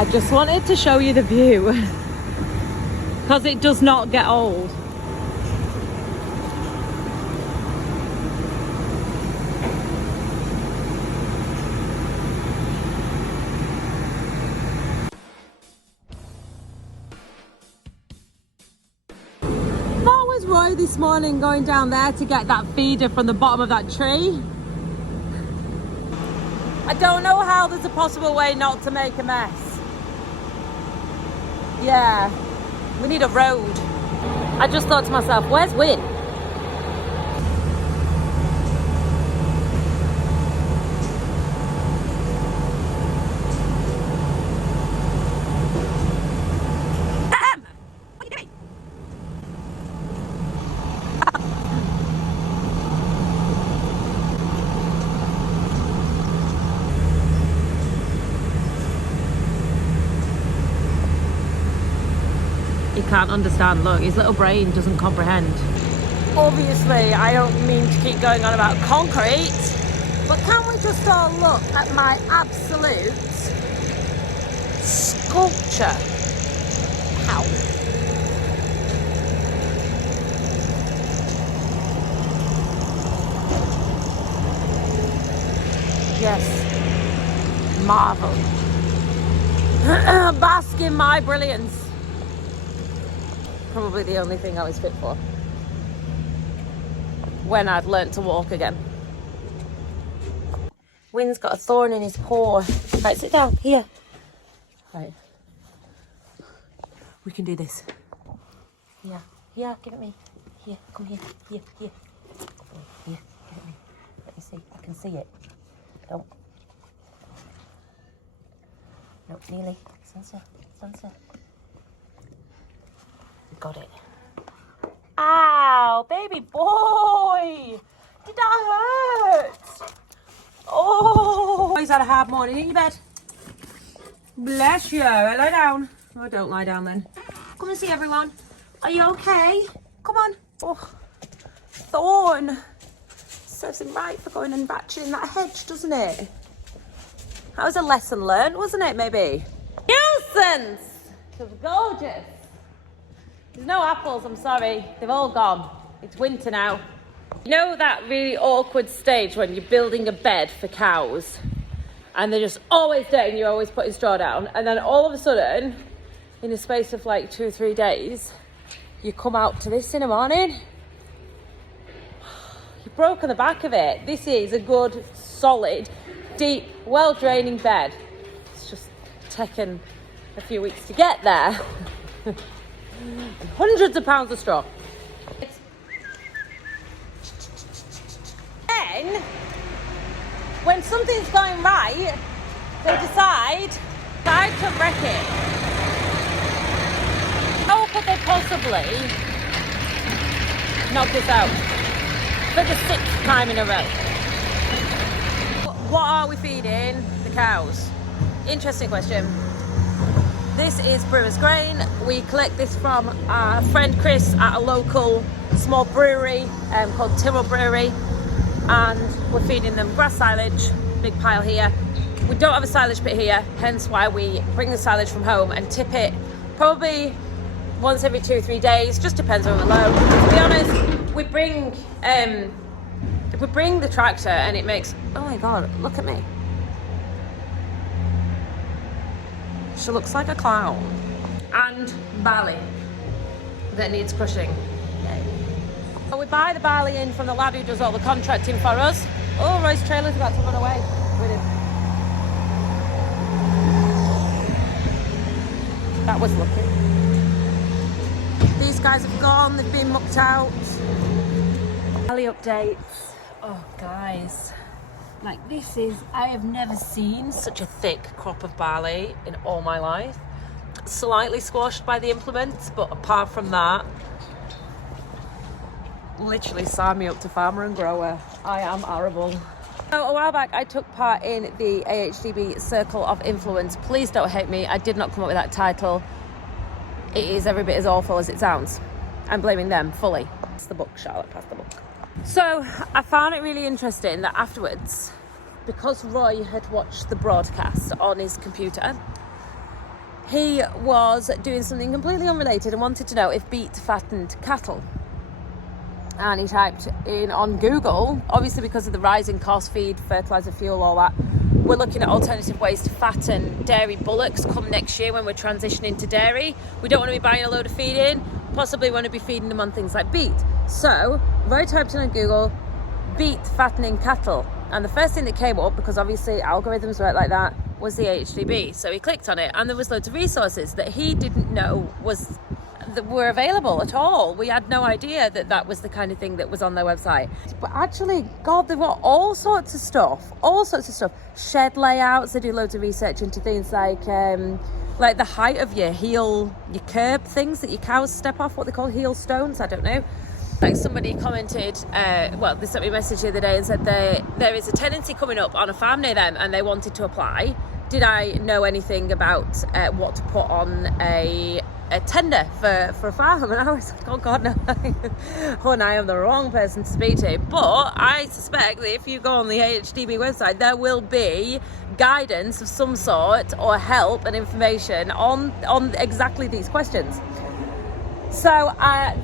I just wanted to show you the view because it does not get old. That was Roy this morning going down there to get that feeder from the bottom of that tree. I don't know how there's a possible way not to make a mess. Yeah, we need a road. I just thought to myself, where's Win? What are you doing? He can't understand. Look, his little brain doesn't comprehend. Obviously, I don't mean to keep going on about concrete, but can we just all look at my absolute sculpture? How? Yes. Marvel. Bask in my brilliance. Probably the only thing I was fit for when I'd learnt to walk again. Win's got a thorn in his paw. Right, sit down. Here. Right. We can do this. Yeah. Here, give it me. Here, come here. Here. Here, give it me. Let me see. I can see it. Don't. No, nearly. Sunset. Got it. Ow, baby boy! Did that hurt? Oh! He's had a hard morning. In your bed. Bless you. Lie down. Oh, don't lie down then. Come and see everyone. Are you okay? Come on. Oh, thorn. Serves him right for going and ratcheting that hedge, doesn't it? That was a lesson learned, wasn't it, maybe? Nuisance! It was gorgeous. There's no apples, I'm sorry. They've all gone. It's winter now. You know that really awkward stage when you're building a bed for cows and they're just always dirty and you're always putting straw down, and then all of a sudden, in the space of like 2 or 3 days, you come out to this in the morning. You've broken the back of it. This is a good, solid, deep, well-draining bed. It's just taken a few weeks to get there. Hundreds of pounds of straw. Then, when something's going right, they decide to wreck it. How could they possibly knock this out for the 6th time in a row? What are we feeding the cows? Interesting question. This is brewer's grain. We collect this from our friend Chris at a local small brewery called Tyrrell Brewery, and we're feeding them grass silage, big pile here. We don't have a silage pit here, hence why we bring the silage from home and tip it probably once every 2 or 3 days, just depends on the load. To be honest, we bring the tractor and it makes, oh my god, look at me. She looks like a clown. And barley that needs crushing. So we buy the barley in from the lad who does all the contracting for us. Oh, Roy's trailer's about to run away with him. That was lucky. These guys have gone, they've been mucked out. Barley updates. Oh, guys. Like, this is, I have never seen such a thick crop of barley in all my life. Slightly squashed by the implements, but apart from that, literally sign me up to farmer and grower. I am arable. So a while back I took part in the AHDB Circle of Influence. Please don't hate me, I did not come up with that title. It is every bit as awful as it sounds. I'm blaming them fully. Pass the book, Charlotte, pass the book. So I found it really interesting that afterwards, because Roy had watched the broadcast on his computer, he was doing something completely unrelated and wanted to know if beet fattened cattle. And he typed in on Google, obviously because of the rising cost, feed, fertiliser, fuel, all that, we're looking at alternative ways to fatten dairy bullocks come next year when we're transitioning to dairy. We don't want to be buying a load of feed in, possibly want to be feeding them on things like beet. So Roy typed in on Google, beet fattening cattle. And the first thing that came up, because obviously algorithms work like that, was the AHDB. So he clicked on it and there was loads of resources that he didn't know that were available at all. We had no idea that that was the kind of thing that was on their website. But actually, God, there were all sorts of stuff. Shed layouts. They do loads of research into things like the height of your curb things that your cows step off, what they call heel stones. I don't know. Like somebody commented, they sent me a message the other day and said there is a tenancy coming up on a farm near them and they wanted to apply. Did I know anything about what to put on a tender for a farm? And I was like, oh God, no. Oh, and I am the wrong person to speak to. But I suspect that if you go on the AHDB website, there will be guidance of some sort or help and information on exactly these questions. So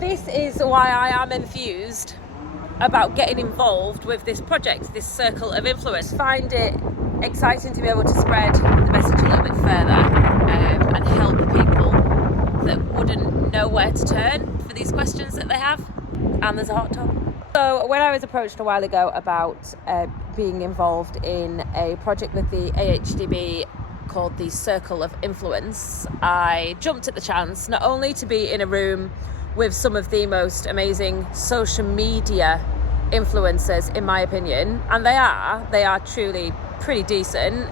this is why I am enthused about getting involved with this project, this circle of influence. Find it exciting to be able to spread the message a little bit further and help people that wouldn't know where to turn for these questions that they have. And there's a hot tub. So when I was approached a while ago about being involved in a project with the AHDB called the Circle of Influence, I jumped at the chance not only to be in a room with some of the most amazing social media influencers, in my opinion, and they are truly pretty decent.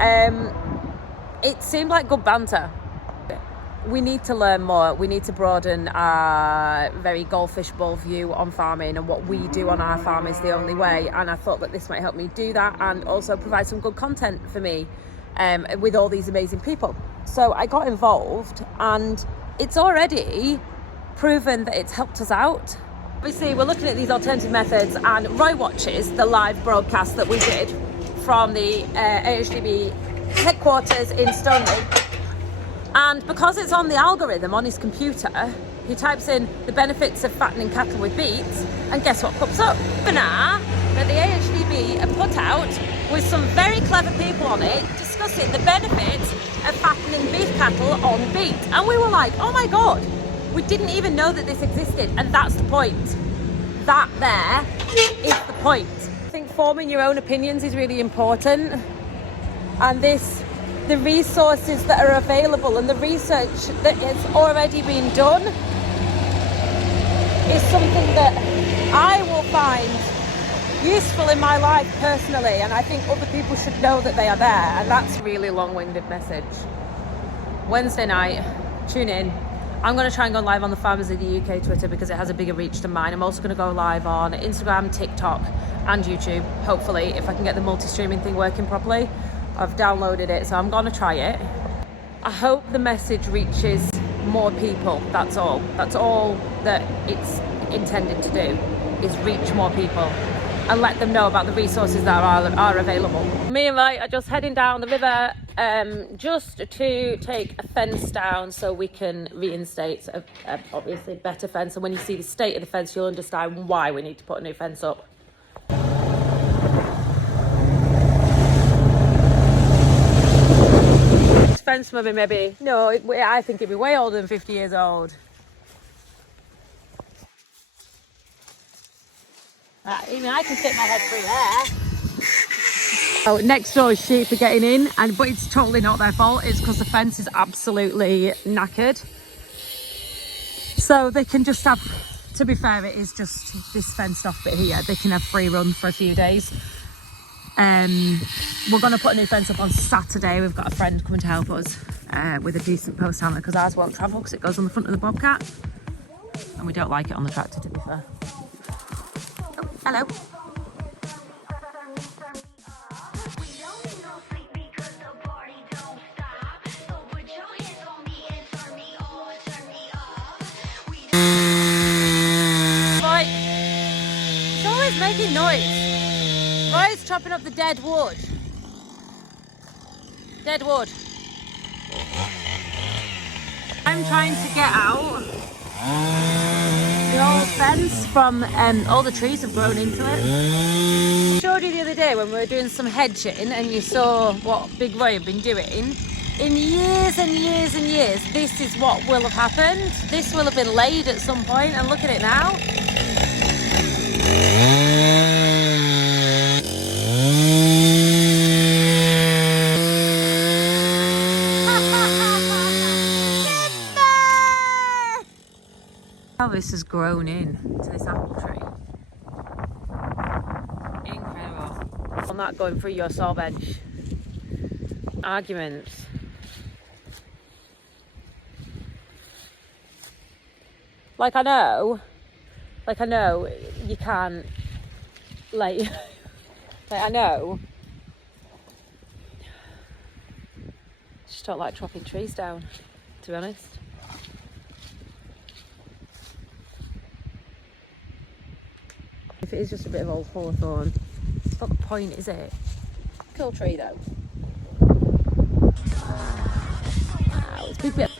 It seemed like good banter. We need to learn more. We need to broaden our very goldfish bowl view on farming, and what we do on our farm is the only way. And I thought that this might help me do that and also provide some good content for me with all these amazing people. So I got involved and it's already proven that it's helped us out. Obviously, we're looking at these alternative methods, and Roy watches the live broadcast that we did from the AHDB headquarters in Stoneleigh. And because it's on the algorithm on his computer, he types in the benefits of fattening cattle with beets, and guess what pops up? A webinar that the AHDB have put out with some very clever people on it, discussing the benefits of fattening beef cattle on beet. And we were like, oh my God, we didn't even know that this existed. And that's the point. That there is the point. I think forming your own opinions is really important. And the resources that are available and the research that has already been done is something that I will find useful in my life personally, and I think other people should know that they are there. And that's a really long-winded message. Wednesday night, tune in. I'm going to try and go live on the Farmers of the UK Twitter because it has a bigger reach than mine. I'm also going to go live on Instagram, TikTok and YouTube, hopefully, if I can get the multi-streaming thing working properly. I've downloaded it, so I'm going to try it. I hope the message reaches more people. That's all that it's intended to do, is reach more people and let them know about the resources that are available. Me and Roy are just heading down the river just to take a fence down so we can reinstate a obviously better fence. And when you see the state of the fence, you'll understand why we need to put a new fence up. Fence maybe no, I think it'd be way older than 50 years old. I can stick my head through there. Oh, next door sheep are getting in, but it's totally not their fault. It's because the fence is absolutely knackered. So they can just have, to be fair, it is just this fenced off bit here. They can have free run for a few days. We're going to put a new fence up on Saturday. We've got a friend coming to help us with a decent post handler because ours won't travel because it goes on the front of the bobcat, and we don't like it on the tractor, to be fair. Oh, hello. Right, it's always making noise. Roy's chopping up the dead wood. Dead wood. I'm trying to get out the old fence from all the trees have grown into it. I showed you the other day when we were doing some hedging and you saw what Big Roy had been doing. In years and years and years, this is what will have happened. This will have been laid at some point, and look at it now. How this has grown in to this apple tree. Incredible. I'm not going through your saw bench. Arguments. Like I know you can't, like I know. Just don't like chopping trees down, to be honest. If it is just a bit of old hawthorn, it's not the point, is it? Cool tree though. Wow, it's a big bit.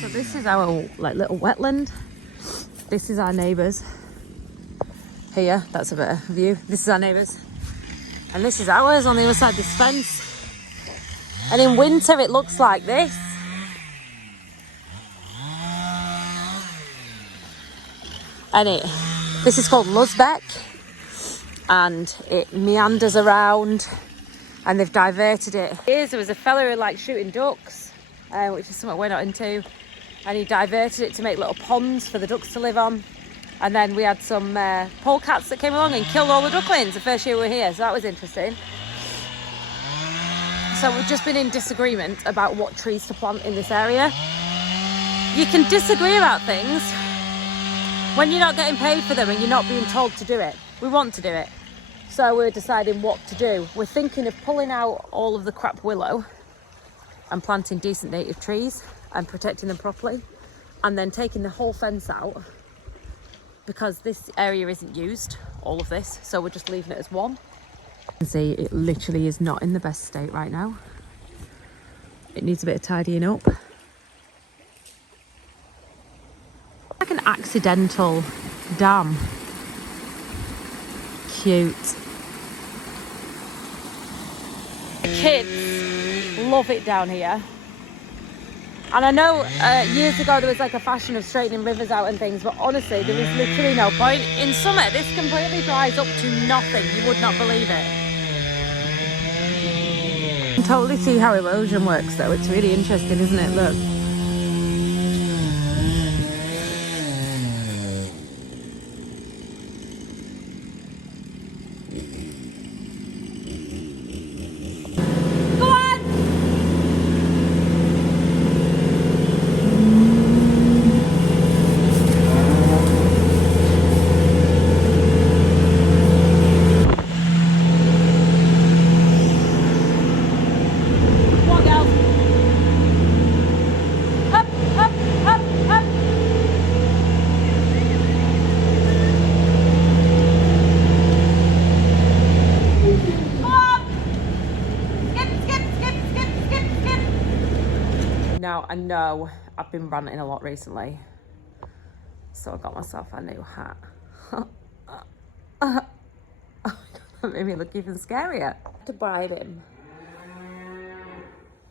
So this is our little wetland. This is our neighbours. Here, that's a better view. This is our neighbours. And this is ours on the other side of this fence. And in winter it looks like this. And this is called Luzbeck. And it meanders around. And they've diverted it. There was a fella who liked shooting ducks, which is something we're not into. And he diverted it to make little ponds for the ducks to live on. And then we had some polecats that came along and killed all the ducklings the first year we were here. So that was interesting. So we've just been in disagreement about what trees to plant in this area. You can disagree about things when you're not getting paid for them and you're not being told to do it. We want to do it. So we're deciding what to do. We're thinking of pulling out all of the crap willow and planting decent native trees and protecting them properly, and then taking the whole fence out because this area isn't used, all of this, so we're just leaving it as one. You can see it literally is not in the best state right now. It needs a bit of tidying up. Like an accidental dam. Cute. Kids love it down here. And I know years ago there was like a fashion of straightening rivers out and things, but honestly there is literally no point. In summer this completely dries up to nothing. You would not believe it. You can totally see how erosion works though. It's really interesting, isn't it? Look. Now, I know I've been ranting a lot recently, so I got myself a new hat. Oh my God, that made me look even scarier. To bribe him